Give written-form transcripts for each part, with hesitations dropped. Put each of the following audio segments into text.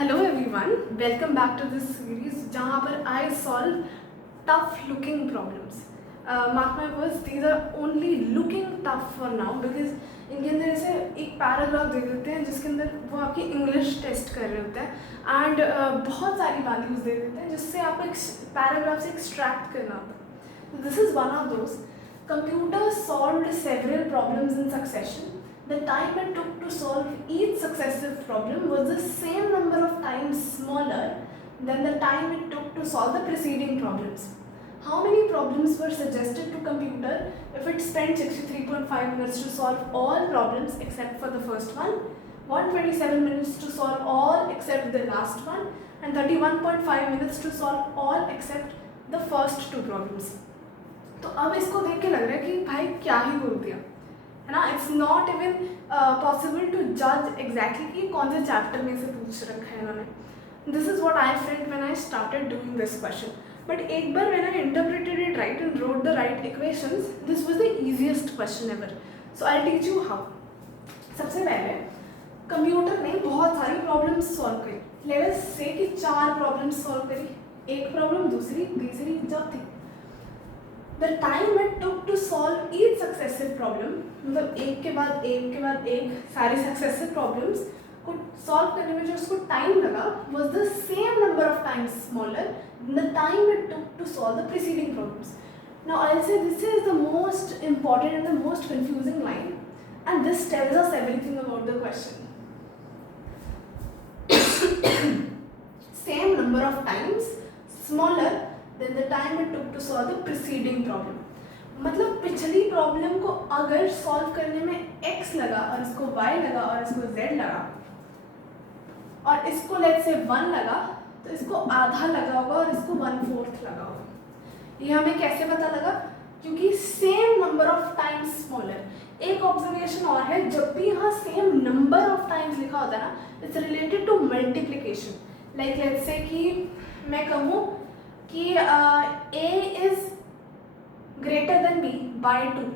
Hello everyone, welcome back to this series जहाँ पर I solve tough looking problems. Mark my words, these are only looking tough for now because इनके अंदर ऐसे एक paragraph दे देते हैं जिसके अंदर वो आपकी इंग्लिश टेस्ट कर रहे होते हैं एंड बहुत सारी वैल्यूज़ दे देते हैं जिससे आपको एक पैराग्राफ से एक्सट्रैक्ट करना होता है. This is one of those. Computers solved several problems in succession. The time it took to solve each successive problem was the same number of times smaller than the time it took to solve the preceding problems. How many problems were suggested to computer if it spent 63.5 minutes to solve all problems except for the first one, 127 minutes to solve all except the last one, and 31.5 minutes to solve all except the first two problems? तो अब इसको देख के लग रहा है कि भाई क्या ही बोल दिया है ना. It's not even possible to जज एग्जैक्टली कि कौन से चैप्टर में से पूछ रखा है इन्होंने. This is what I felt when I started doing this question. But एक बार when I interpreted it right and wrote the right equations, this was the easiest question ever. So I teach you how. सबसे पहले computer ने बहुत सारी problems solve करी. Let us say कि 4 problems solve करी. एक प्रॉब्लम, दूसरी, तीसरी, चौथी. The time it took to solve each successive problem, मतलब एक के बाद एक सारी successive problems को solve करने में जो उसको time लगा was the same number of times smaller than the time it took to solve the preceding problems. Now I'll say this is the most important and the most confusing line, and this tells us everything about the question. Same number of times smaller then the time it took to solve the preceding problem. मतलब पिछली problem को अगर solve करने में x लगा और इसको y लगा और इसको z लगा और इसको लेट्स से 1 लगा तो इसको आधा लगा होगा और इसको 1/4 लगा होगा. ये हमें कैसे पता लगा? क्योंकि same number of times smaller. एक ऑब्जर्वेशन और है, जब भी यहाँ सेम नंबर ऑफ टाइम्स लिखा होता है ना, it's related to multiplication. Like let's say कि मैं कहूँ कि a is greater than b by 2.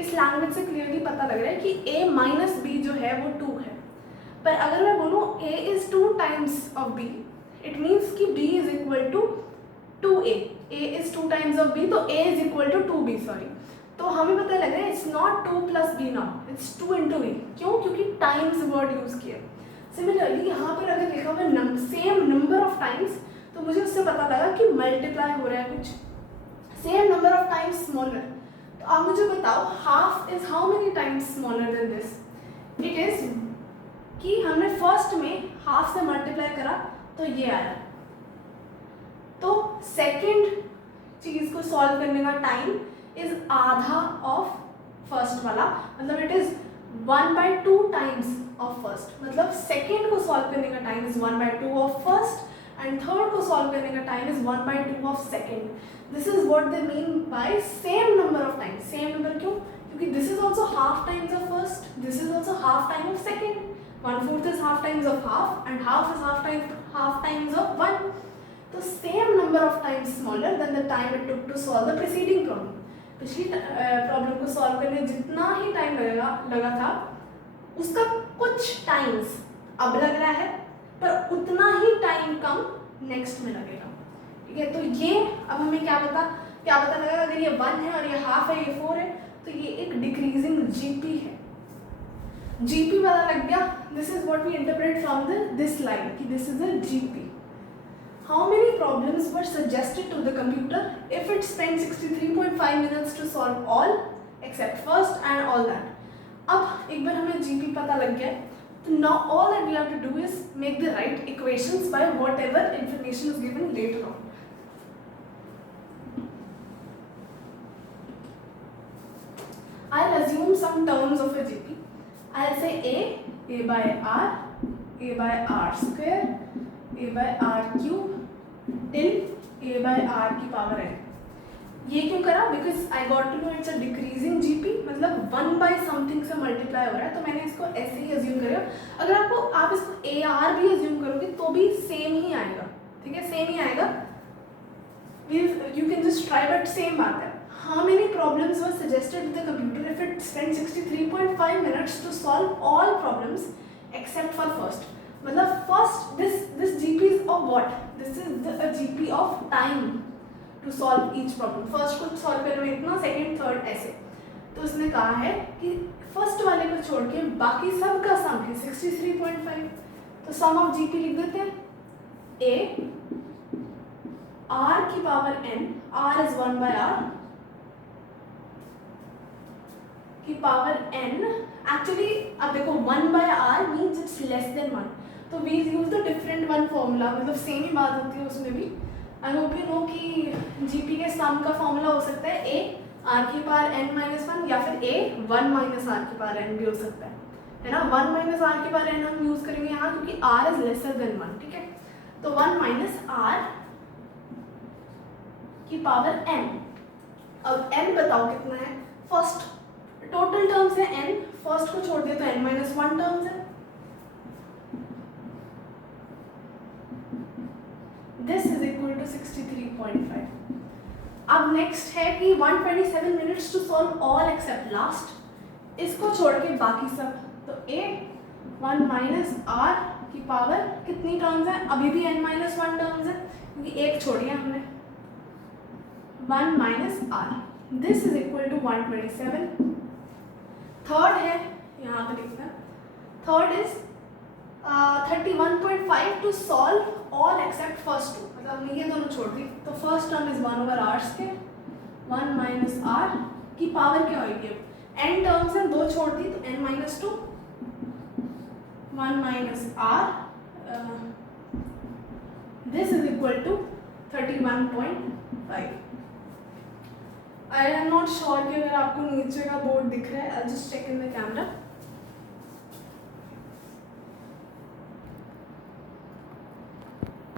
इस लैंग्वेज से क्लियरली पता लग रहा है कि a माइनस b जो है वो 2 है. पर अगर मैं बोलूँ a is 2 times of b, it means कि b is equal to 2a. a is 2 times of b, तो a is equal to 2b. Sorry, तो हमें पता लग रहा है it's not 2 plus b now, it's 2 into b. क्यों? क्योंकि टाइम्स वर्ड यूज किया. सिमिलरली यहाँ पर अगर लिखा हुआ सेम नंबर ऑफ टाइम्स, तो मुझे उससे पता लगा कि मल्टीप्लाई हो रहा है कुछ. Same number of times smaller. तो आप मुझे बताओ, half is how many times smaller than this? It is कि हमने फर्स्ट में हाफ से मल्टीप्लाई करा तो ये आया. तो सेकंड चीज को सॉल्व करने का टाइम इज आधा ऑफ फर्स्ट वाला. मतलब it is 1/2 times of first. मतलब सेकंड को सॉल्व करने का time is 1/2 of first and third को solve करने का time is 1/2 of second. This is what they mean by same number of times. Same number क्यों? क्योंकि this is also half times of first, this is also half time of second. 1/4 is half times of half and half is half times of 1. तो same number of times smaller than the time it took to solve the preceding problem. पिछली problem को solve करने जितना ही time लगा था उसका कुछ times अब लग रहा है, पर उतना ही टाइम कम नेक्स्ट में लगेगा. ठीक है, तो ये अब हमें क्या पता लगेगा. अगर ये 1 है और ये हाफ है, ये 4 है, तो ये एक डिक्रीजिंग जीपी है. जीपी पता लग गया. This is what we interpret from this line कि this is a GP. How many problems were suggested to the computer if it spend 63.5 minutes to solve all except first and all that. अब एक बार हमें GP पता लग गया, so now all that we have to do is make the right equations by whatever information is given later on. I'll assume some terms of a GP. I'll say a by r, a by r square, a by r cube till a by r की power n. ये क्यों करा? Because I got to know it's a decreasing GP. मतलब 1/समथिंग से multiply हो रहा है, तो मैंने इसको ऐसे ही अज्यूम करेगा. अगर आप इसको ए आर भी अज्यूम करोगे तो भी सेम ही आएगा. ठीक है, सेम ही आएगा. You can just try, but same बात है. How many problems were suggested with the computer if it spend 63.5 minutes to solve all problems except for first. मतलब first this what? This is a GP of time to solve each problem. First को solve करने में इतना, second third ऐसे. तो उसने कहा है कि फर्स्ट वाले को छोड़ के बाकी सब का सम है 63.5. तो सम ऑफ जीपी लिख देते हैं. ए आर की power n, r is 1 by r की पावर n. एक्चुअली अब देखो 1 by r means it's less than 1. तो we use the different one formula, मतलब सेम ही बात होती है उसमें भी. आई होप यू नो कि जीपी के सम का फॉर्मूला हो सकता है ए आर की पावर n माइनस 1 या फिर ए 1 माइनस आर की पावर n भी हो सकता है ना. 1 माइनस आर की पावर n हम यूज करेंगे यहाँ क्योंकि r इज लेसर देन 1. ठीक है, तो 1 माइनस आर की पावर n. अब n बताओ कितना है. फर्स्ट टोटल टर्म्स है n, फर्स्ट को छोड़ दे तो n माइनस 1 टर्म्स है. This is equal to 63.5. अब नेक्स्ट है कि 127 minutes to solve all except last. इसको छोड़ के बाकी सब. तो a 1 माइनस r की पावर कितनी टर्म्स है, अभी भी n माइनस 1 टर्म्स है क्योंकि एक छोड़िए हमने. 1 minus r, this is equal to 127. Third है, यहाँ पे लिखना है. Third is 31.5 to solve all except first two. मतलब हमने ये दोनों छोड़ दी. तो first term is 1 over r square, 1 minus r की पावर क्या होगी. अब n टर्म्स हैं, दो छोड़ दी तो n minus 2, 1 minus r. This is equal to 31.5. I am not sure कि अगर आपको नीचे का बोर्ड दिख रहा है. I just check in the camera.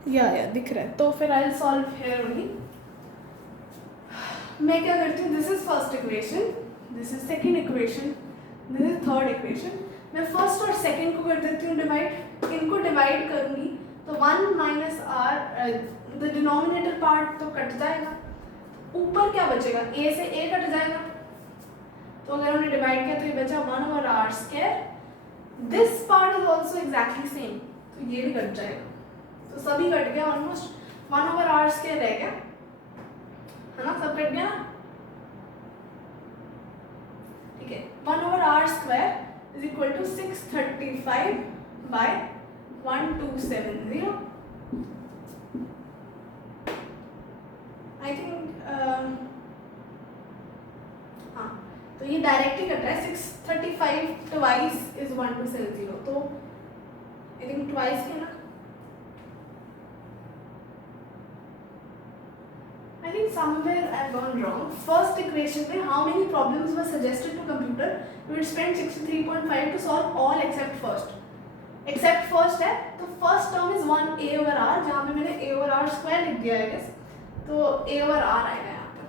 या दिख रहा है. तो फिर आई सॉल्व हियर ओनली. मैं क्या करती हूँ, this is first equation, this is second equation, this is third equation. मैं फर्स्ट और सेकंड को कर देती हूँ डिवाइड. इनको डिवाइड करूँगी तो 1 minus r, the denominator part तो कट जाएगा. ऊपर क्या बचेगा, a से a कट जाएगा. तो अगर हमने डिवाइड किया तो ये बचा 1 over r square. This part is also exactly same, तो ये भी कट जाएगा. तो सभी कट गया ऑलमोस्ट. 1 ओवर आर स्क्वायर रह गया है ना, सब कट गया ना. ठीक है, 1 over r square is equal to 635 by 1270. I think हाँ, तो ये डायरेक्टली कट रहा है. 635 ट्वाइस इज 1270. तो आई थिंक ट्वाइस है ना. I think somewhere I've gone wrong. First equation में how many problems were suggested to computer? We will spend 63.5 to solve all except first. Except first है तो first term is 1 a over r, जहाँ पे मैंने a over r square लिख दिया है guess. तो a over r आएगा यहाँ पे.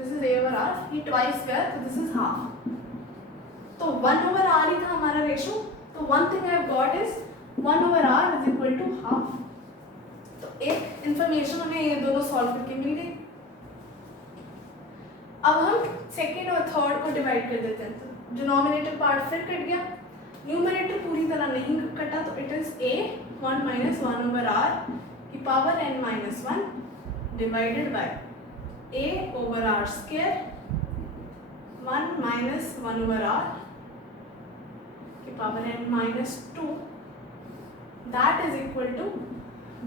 This is a over r. ये twice square तो this is half. तो 1 over r ही था हमारा रेशो. तो one thing I have got is 1 over r is equal to half. तो एक इंफॉर्मेशन हमें ये दोनों सॉल्व करके मिल गई. अब हम सेकेंड और थर्ड को डिवाइड कर देते हैं. तो डिनोमिनेटर पार्ट फिर कट गया, न्यूमरेटर पूरी तरह नहीं कटा. तो it is a 1 minus 1 over r की power n minus 1 divided by a over r square 1 minus 1 over r की power n minus 2. That is equal to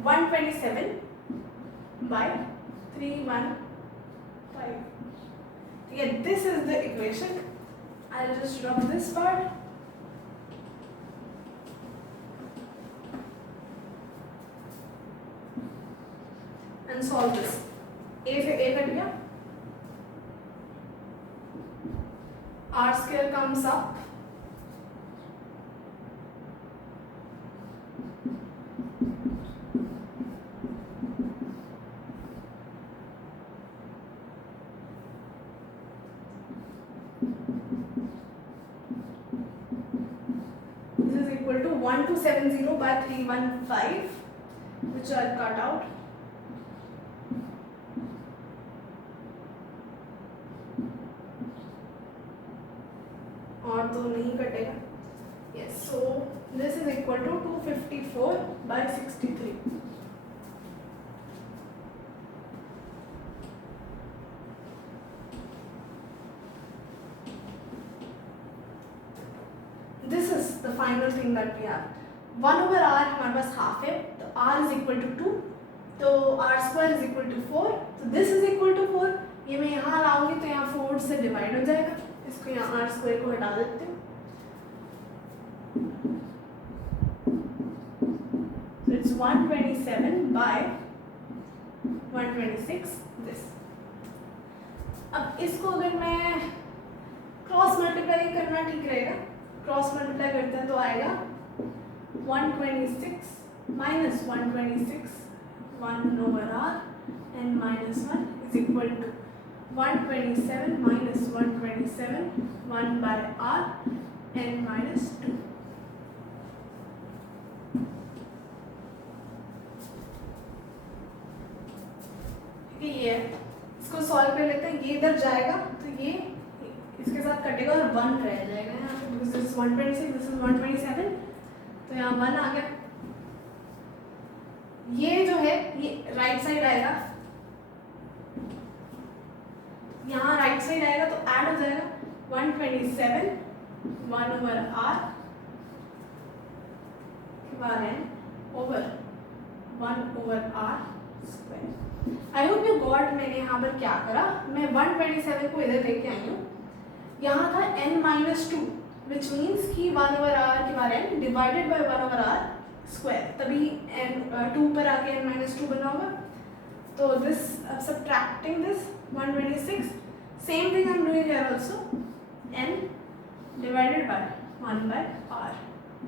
127 by 315. Yeah, this is the equation. I'll just drop this part. And solve this. A से A cut गया. R square comes up. This is equal to 1270 by 315, which I'll cut out. और तो नहीं कटेगा. Yes, so this is equal to 254 by 63. The final thing that we have 1 over r हमारे पास half है, तो r is equal to 2, तो r square is equal to 4, तो this is equal to 4. ये मैं यहाँ लाऊंगी तो यहाँ 4 से डिवाइड हो जाएगा, इसको यहाँ r स्क्वायर को हटा देते हैं. So it's 127 by 126 this. अब इसको अगर मैं क्रॉस मल्टीप्लाई करना ठीक रहेगा, क्रॉस मल्टीप्लाई करते हैं तो आएगा 126 minus 126 1 over r and minus 1 is equal to 127 minus 127 1 by r and minus 2. ये इसको सॉल्व कर लेते हैं. ये इधर जाएगा तो ये इसके साथ कटेगा और 1 रह जाएगा यहाँ पे, because this is 126, this is 127, तो यहाँ 1 आ गया. ये जो है ये राइट साइड आएगा, यहाँ राइट साइड आएगा तो ऐड हो जाएगा 127 1 over r over 1 over r square. I hope you got. मैंने यहाँ पर क्या करा, मैं 127 को इधर लेके आई हूँ. यहाँ था n-2 विच मीन्स कि 1 over r के बारे में divided by 1 over r square, तभी n 2 पर आके n-2 बना होगा. तो this subtracting this 126, same thing I'm doing here also, n divided by 1 by r,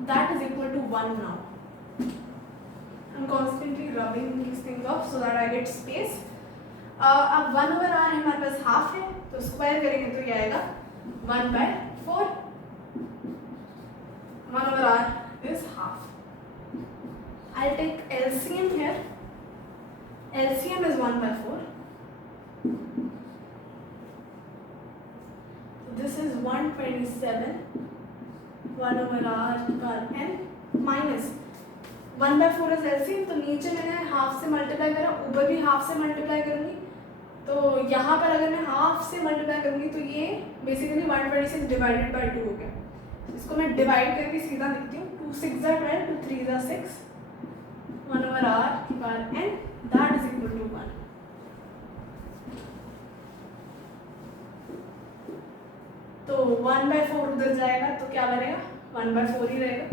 that is equal to 1 now. I'm constantly rubbing these things off so that I get space. अब 1 over r हमारे पास half है, तो square करेंगे तो ये आएगा 1 by 4. 1 over r is half. I'll take LCM here. LCM is 1 by 4. So this is 127 1 over r per n minus 1 by 4 is LCM. तो नीचे मैंने हाफ से मल्टीप्लाई करा, ऊपर भी हाफ से मल्टीप्लाई करूँगी. तो यहाँ पर अगर मैं हाफ से मल्टीप्लाई करूँगी तो ये बेसिकली 126 डिवाइडेड बाय 2 हो गया. इसको मैं डिवाइड करके सीधा लिखती हूँ. 2 6 are 12, 2 3 are 6, 1 over r की power n, that is equal to 1. तो 1 by 4 उधर जाएगा तो क्या बनेगा, 1 by 4 ही रहेगा.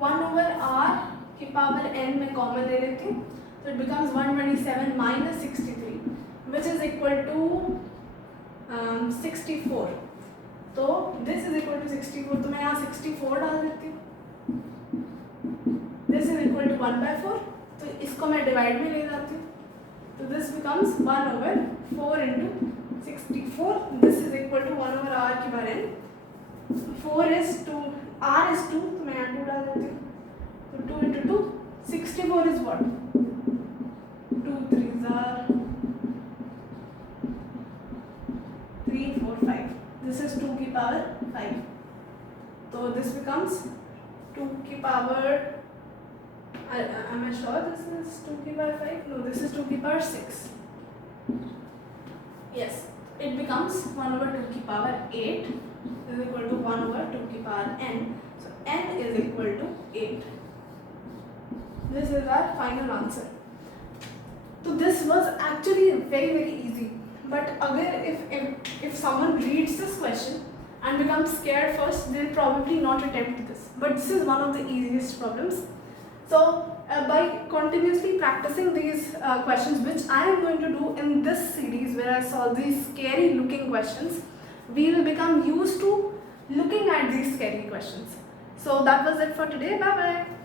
वन ओवर r की पावर n में कॉमन ले लेती हूँ, तो it becomes 127 minus 63 which is equal to 64. तो दिस इज इक्वल टू 64, तो मैं यहाँ 64 डाल देती हूँ. This is equal to 1 by 4, तो इसको मैं डिवाइड में ले जाती हूँ. तो this becomes 1 over 4 into 64. This is equal to 1 over r की power n. 4 is 2, r is 2, तो मैं यहाँ 2 डाल देती हूँ. तो 2 into 2, 64 is what? 2 3s are 3 4 5. This is 2 की पावर 5. तो this becomes 2 की power, am I sure this is 2 की पावर 5? No, this is 2 की power 6. Yes, it becomes 1 over 2 की power 8 is equal to 1 over 2 की power n. So n is equal to 8. This is our final answer. So this was actually very easy. But अगर if someone reads this question and becomes scared first, they'll probably not attempt this. But this is one of the easiest problems. So by continuously practicing these questions, which I am going to do in this series where I solve these scary looking questions, we will become used to looking at these scary questions. So that was it for today. Bye bye.